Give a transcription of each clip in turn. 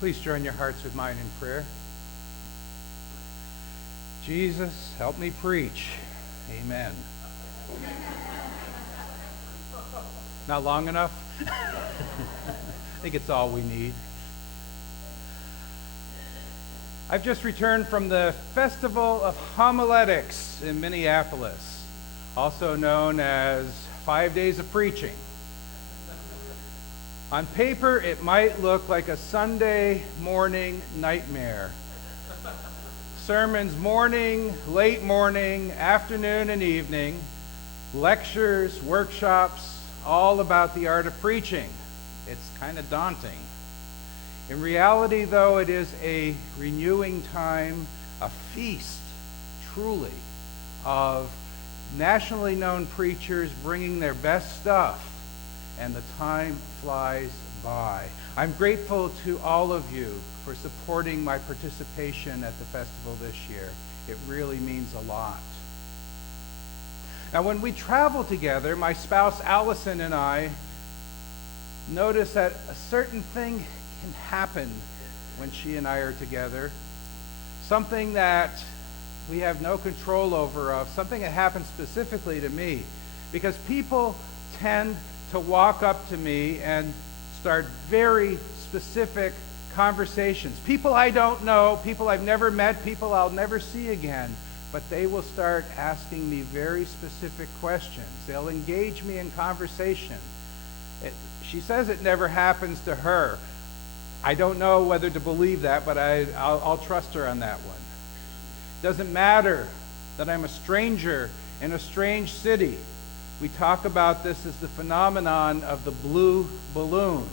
Please join your hearts with mine in prayer. Jesus, help me preach. Amen. Not long enough? I think it's all we need. I've just returned from the Festival of Homiletics in Minneapolis, also known as 5 days of preaching. On paper, it might look like a Sunday morning nightmare. Sermons morning, late morning, afternoon, and evening, lectures, workshops, all about the art of preaching. It's kind of daunting. In reality, though, it is a renewing time, a feast, truly, of nationally known preachers bringing their best stuff, and the time flies by. I'm grateful to all of you for supporting my participation at the festival this year. It really means a lot. Now, when we travel together, my spouse Allison and I notice that a certain thing can happen when she and I are together. Something that we have no control over, something that happens specifically to me, because people tend to walk up to me and start very specific conversations. People I don't know, people I've never met, people I'll never see again, but they will start asking me very specific questions. They'll engage me in conversation. She says it never happens to her. I don't know whether to believe that, but I'll trust her on that one. Doesn't matter that I'm a stranger in a strange city. We talk about this as the phenomenon of the blue balloon.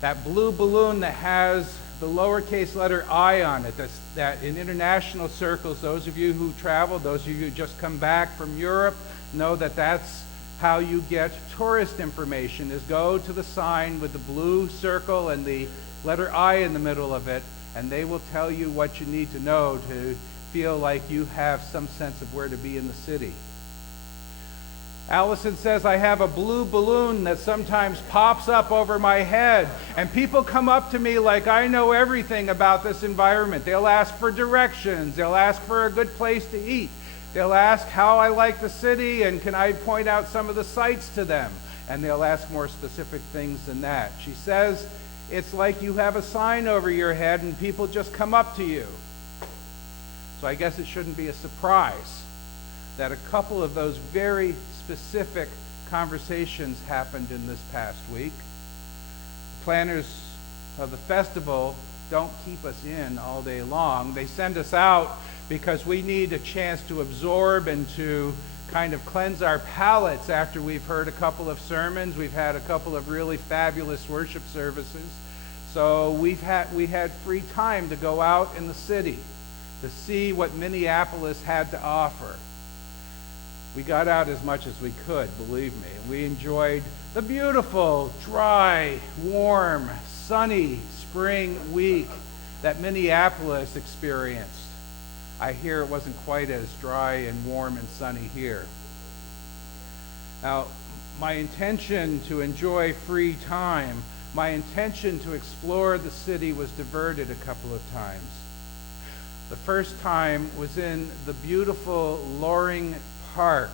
That blue balloon that has the lowercase letter I on it, that in international circles, those of you who travel, those of you who just come back from Europe, know that that's how you get tourist information, is go to the sign with the blue circle and the letter I in the middle of it, and they will tell you what you need to know to feel like you have some sense of where to be in the city. Allison says I have a blue balloon that sometimes pops up over my head, and people come up to me like I know everything about this environment. They'll ask for directions. They'll ask for a good place to eat. They'll ask how I like the city and can I point out some of the sights to them. And they'll ask more specific things than that. She says it's like you have a sign over your head and people just come up to you. So I guess it shouldn't be a surprise that a couple of those very specific conversations happened in this past week. The planners of the festival don't keep us in all day long. They send us out because we need a chance to absorb and to kind of cleanse our palates after we've heard a couple of sermons. We've had a couple of really fabulous worship services. So we had free time to go out in the city to see what Minneapolis had to offer. We got out as much as we could, believe me. We enjoyed the beautiful, dry, warm, sunny spring week that Minneapolis experienced. I hear it wasn't quite as dry and warm and sunny here. Now, my intention to enjoy free time, my intention to explore the city was diverted a couple of times. The first time was in the beautiful Loring Park,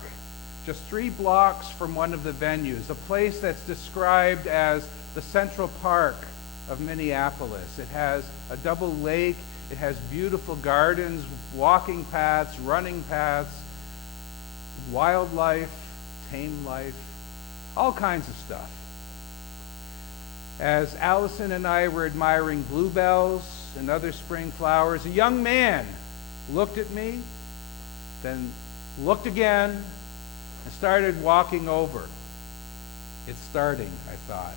just 3 blocks from one of the venues, a place that's described as the Central Park of Minneapolis. It has a double lake, it has beautiful gardens, walking paths, running paths, wildlife, tame life, all kinds of stuff. As Allison and I were admiring bluebells and other spring flowers, a young man looked at me, then looked again, and started walking over. It's starting, I thought.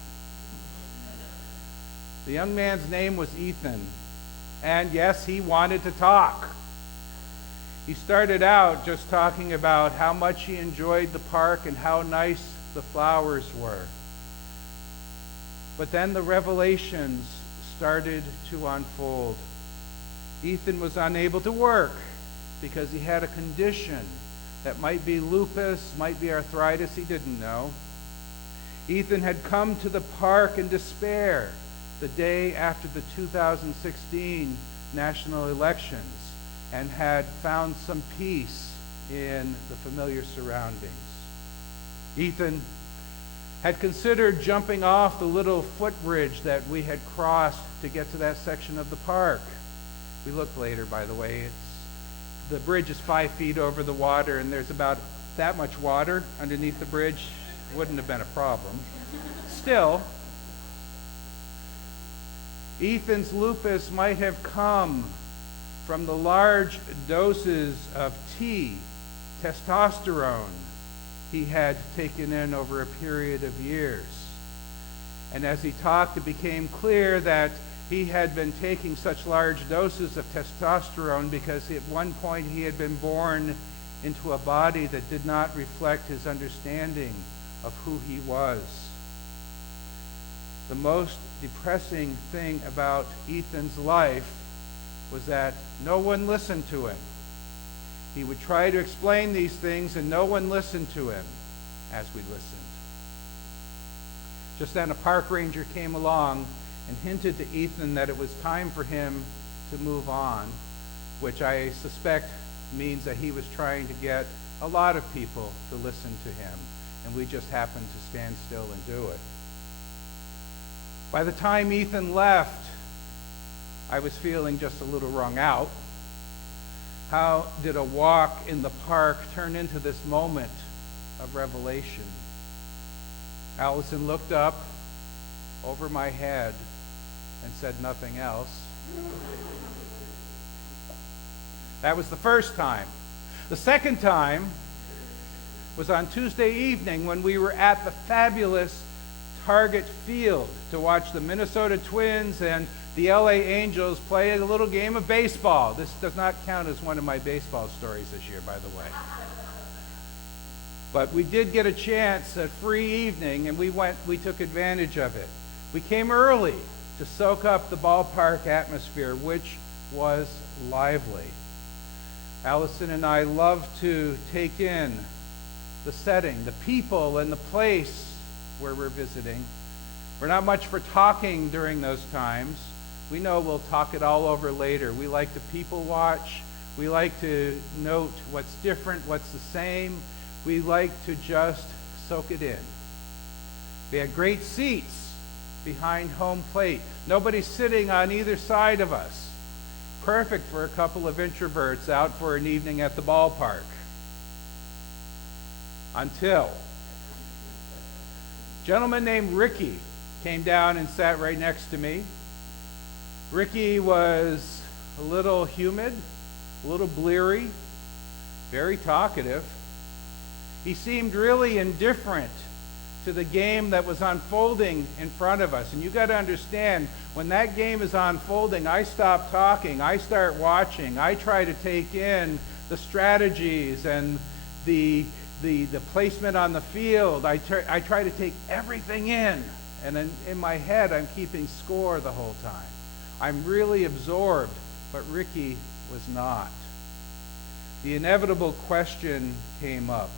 The young man's name was Ethan, and yes, he wanted to talk. He started out just talking about how much he enjoyed the park and how nice the flowers were. But then the revelations started to unfold. Ethan was unable to work because he had a condition that might be lupus, might be arthritis, he didn't know. Ethan had come to the park in despair the day after the 2016 national elections and had found some peace in the familiar surroundings. Ethan had considered jumping off the little footbridge that we had crossed to get to that section of the park. We looked later, by the way. The bridge is 5 feet over the water, and there's about that much water underneath the bridge. Wouldn't have been a problem. Still, Ethan's lupus might have come from the large doses of testosterone, he had taken in over a period of years. And as he talked, it became clear that he had been taking such large doses of testosterone because at one point he had been born into a body that did not reflect his understanding of who he was. The most depressing thing about Ethan's life was that no one listened to him. He would try to explain these things, and no one listened to him as we listened. Just then a park ranger came along and hinted to Ethan that it was time for him to move on, which I suspect means that he was trying to get a lot of people to listen to him, and we just happened to stand still and do it. By the time Ethan left, I was feeling just a little wrung out. How did a walk in the park turn into this moment of revelation? Allison looked up over my head and said nothing else. That was the first time. The second time was on Tuesday evening when we were at the fabulous Target Field to watch the Minnesota Twins and the LA Angels play a little game of baseball. This does not count as one of my baseball stories this year, by the way. But we did get a chance, a free evening, and we took advantage of it. We came early to soak up the ballpark atmosphere, which was lively. Allison and I love to take in the setting, the people, and the place where we're visiting. We're not much for talking during those times. We know we'll talk it all over later. We like to people watch. We like to note what's different, what's the same. We like to just soak it in. We had great seats behind home plate. Nobody sitting on either side of us. Perfect for a couple of introverts out for an evening at the ballpark. Until a gentleman named Ricky came down and sat right next to me. Ricky was a little humid, a little bleary, very talkative. He seemed really indifferent to the game that was unfolding in front of us. And you got to understand, when that game is unfolding, I stop talking, I start watching, I try to take in the strategies and the placement on the field. I try to take everything in. And in my head, I'm keeping score the whole time. I'm really absorbed, but Ricky was not. The inevitable question came up.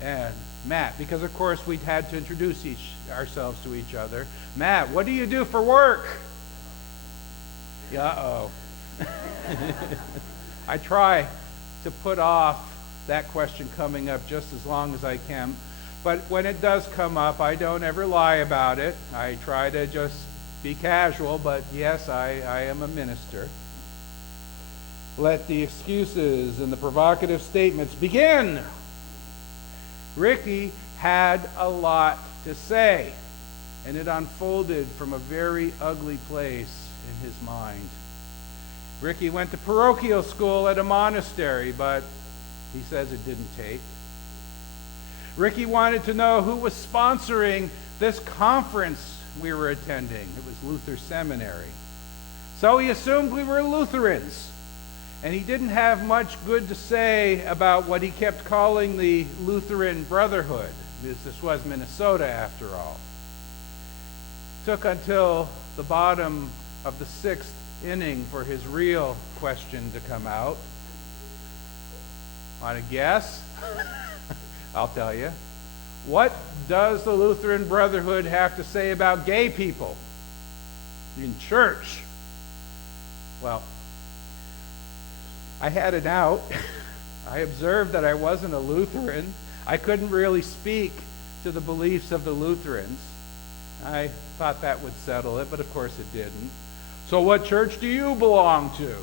And Matt, because of course we'd had to introduce ourselves to each other. Matt, what do you do for work? Uh-oh. I try to put off that question coming up just as long as I can. But when it does come up, I don't ever lie about it. I try to just be casual, but yes, I am a minister. Let the excuses and the provocative statements begin. Ricky had a lot to say, and it unfolded from a very ugly place in his mind. Ricky went to parochial school at a monastery, but he says it didn't take. Ricky wanted to know who was sponsoring this conference we were attending. It was Luther Seminary. So he assumed we were Lutherans. And he didn't have much good to say about what he kept calling the Lutheran Brotherhood. This was Minnesota, after all. It took until the bottom of the 6th inning for his real question to come out. Want to guess? I'll tell you. What does the Lutheran Brotherhood have to say about gay people? in church. Well, I had it out. I observed that I wasn't a Lutheran. I couldn't really speak to the beliefs of the Lutherans. I thought that would settle it, but of course it didn't. So what church do you belong to?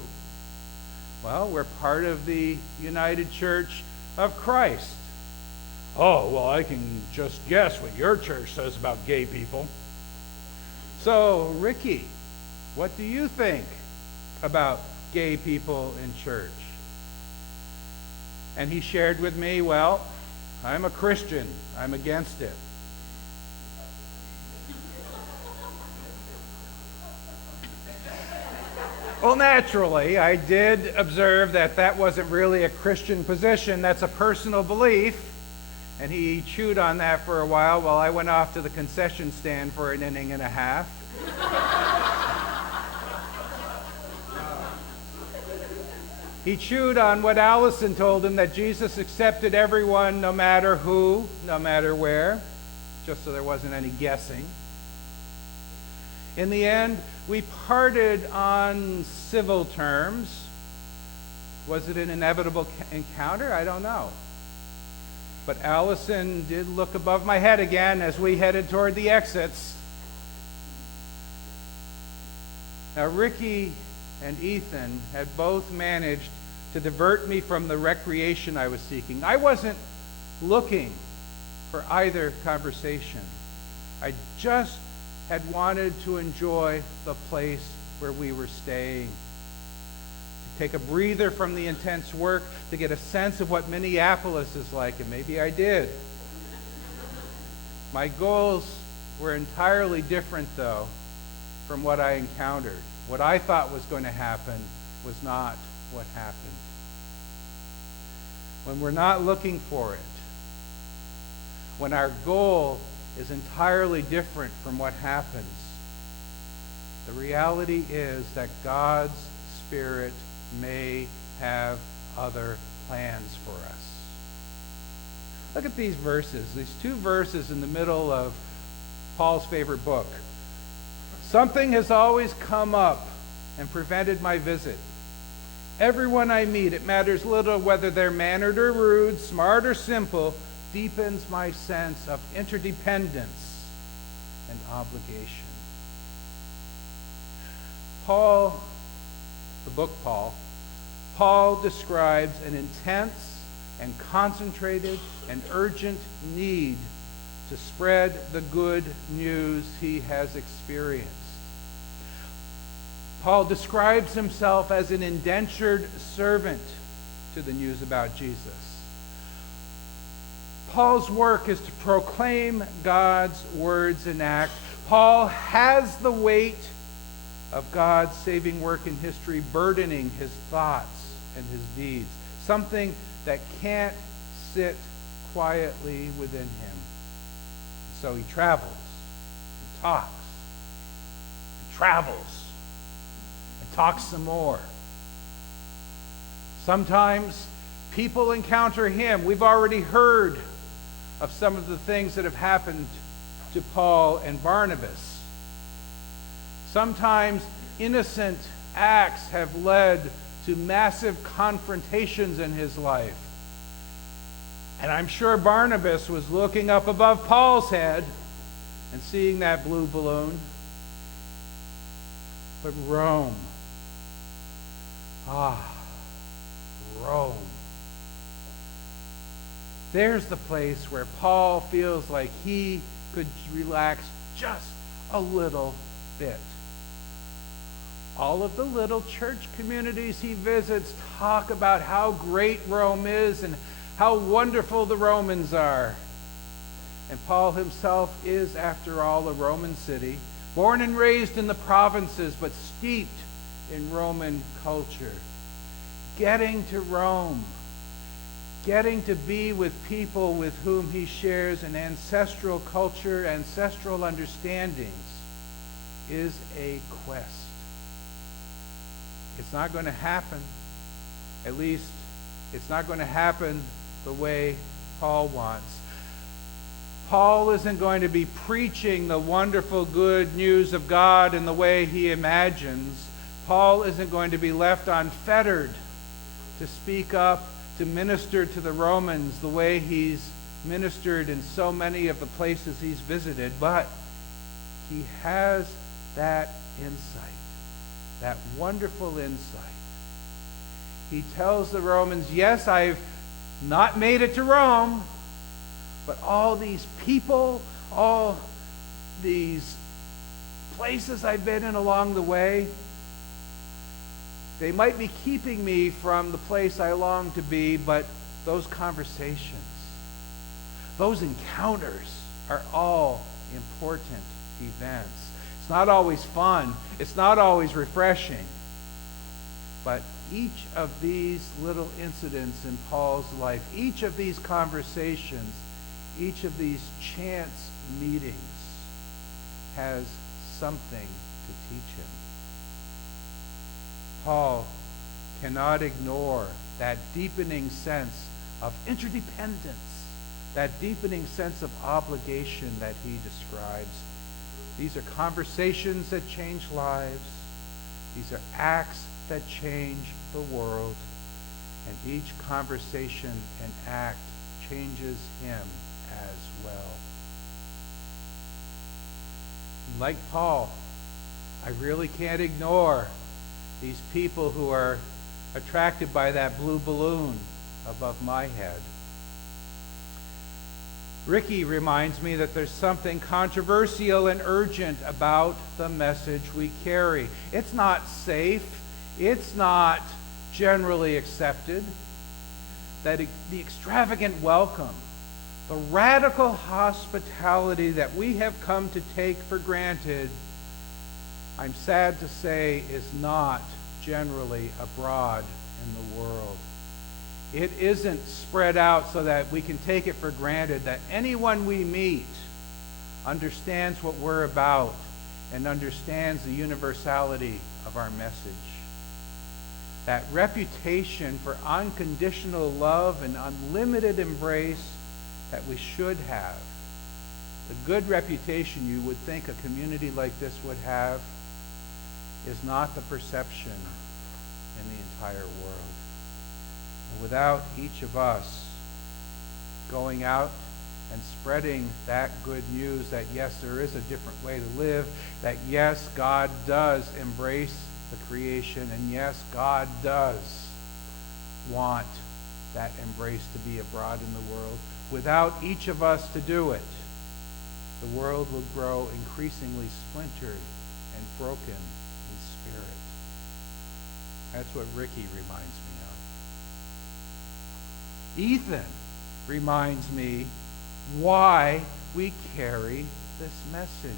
Well, we're part of the United Church of Christ. Oh, well, I can just guess what your church says about gay people. So, Ricky, what do you think about gay people in church? And he shared with me, well, I'm a Christian. I'm against it. Well, naturally, I did observe that that wasn't really a Christian position. That's a personal belief. And he chewed on that for a while I went off to the concession stand for an inning and a half. He chewed on what Allison told him, that Jesus accepted everyone, no matter who, no matter where, just so there wasn't any guessing. In the end, we parted on civil terms. Was it an inevitable encounter? I don't know. But Allison did look above my head again as we headed toward the exits. Now, Ricky and Ethan had both managed to divert me from the recreation I was seeking. I wasn't looking for either conversation. I just had wanted to enjoy the place where we were staying, to take a breather from the intense work, to get a sense of what Minneapolis is like, and maybe I did. My goals were entirely different, though, from what I encountered. What I thought was going to happen was not what happened. When we're not looking for it, when our goal is entirely different from what happens, the reality is that God's Spirit may have other plans for us. Look at these verses, these two verses in the middle of Paul's favorite book. Something has always come up and prevented my visit. Everyone I meet, it matters little whether they're mannered or rude, smart or simple, deepens my sense of interdependence and obligation. Paul describes an intense and concentrated and urgent need to spread the good news he has experienced. Paul describes himself as an indentured servant to the news about Jesus. Paul's work is to proclaim God's words and act. Paul has the weight of God's saving work in history burdening his thoughts and his deeds, something that can't sit quietly within him. So he travels, and talks, and travels, and talks some more. Sometimes people encounter him. We've already heard of some of the things that have happened to Paul and Barnabas. Sometimes innocent acts have led to massive confrontations in his life. And I'm sure Barnabas was looking up above Paul's head and seeing that blue balloon. But Rome. Rome. There's the place where Paul feels like he could relax just a little bit. All of the little church communities he visits talk about how great Rome is and how wonderful the Romans are. And Paul himself is, after all, a Roman city, born and raised in the provinces, but steeped in Roman culture. Getting to Rome, getting to be with people with whom he shares an ancestral culture, ancestral understandings, is a quest. It's not going to happen. At least, it's not going to happen the way Paul wants. Paul isn't going to be preaching the wonderful good news of God in the way he imagines. Paul isn't going to be left unfettered to speak up, to minister to the Romans the way he's ministered in so many of the places he's visited. But he has that insight, that wonderful insight. He tells the Romans, yes, I've not made it to Rome, but all these people, all these places I've been in along the way, they might be keeping me from the place I long to be, but those conversations, those encounters are all important events. It's not always fun. It's not always refreshing. But each of these little incidents in Paul's life, each of these conversations, each of these chance meetings has something to teach him. Paul cannot ignore that deepening sense of interdependence, that deepening sense of obligation that he describes. These are conversations that change lives. These are acts that change the world. And each conversation and act changes him as well. Like Paul, I really can't ignore these people who are attracted by that blue balloon above my head. Ricky reminds me that there's something controversial and urgent about the message we carry. It's not safe. It's not generally accepted. That the extravagant welcome, the radical hospitality that we have come to take for granted, I'm sad to say, is not generally abroad in the world. It isn't spread out so that we can take it for granted that anyone we meet understands what we're about and understands the universality of our message. That reputation for unconditional love and unlimited embrace that we should have, the good reputation you would think a community like this would have, is not the perception in the entire world. And without each of us going out and spreading that good news that yes, there is a different way to live, that yes, God does embrace the creation, and yes, God does want that embrace to be abroad in the world. Without each of us to do it, the world will grow increasingly splintered and broken in spirit. That's what Ricky reminds me of. Ethan reminds me why we carry this message.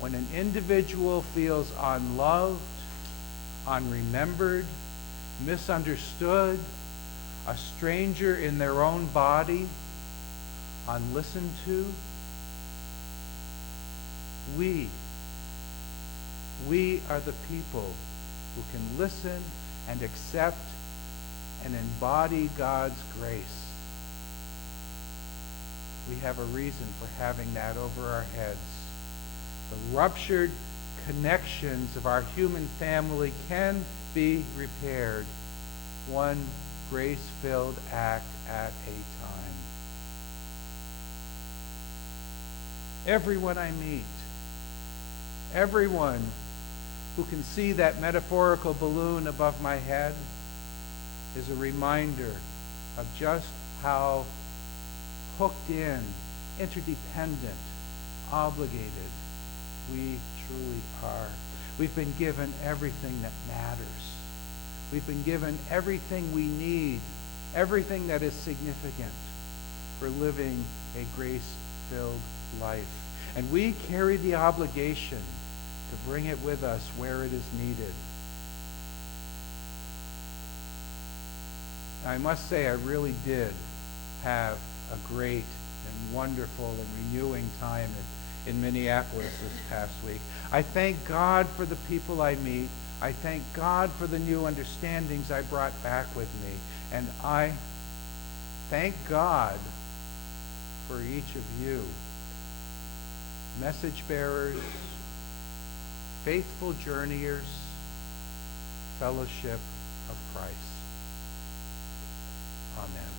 When an individual feels unloved, unremembered, misunderstood, a stranger in their own body, unlistened to, we are the people who can listen and accept and embody God's grace. We have a reason for having that over our heads. The ruptured connections of our human family can be repaired, one grace-filled act at a time. Everyone I meet, everyone who can see that metaphorical balloon above my head, is a reminder of just how hooked in, interdependent, obligated we truly are. We've been given everything that matters. We've been given everything we need, everything that is significant for living a grace-filled life. And we carry the obligation to bring it with us where it is needed. I must say, I really did have a great and wonderful and renewing time in Minneapolis this past week. I thank God for the people I meet. I thank God for the new understandings I brought back with me. And I thank God for each of you, message bearers, faithful journeyers, fellowship of Christ. Amen.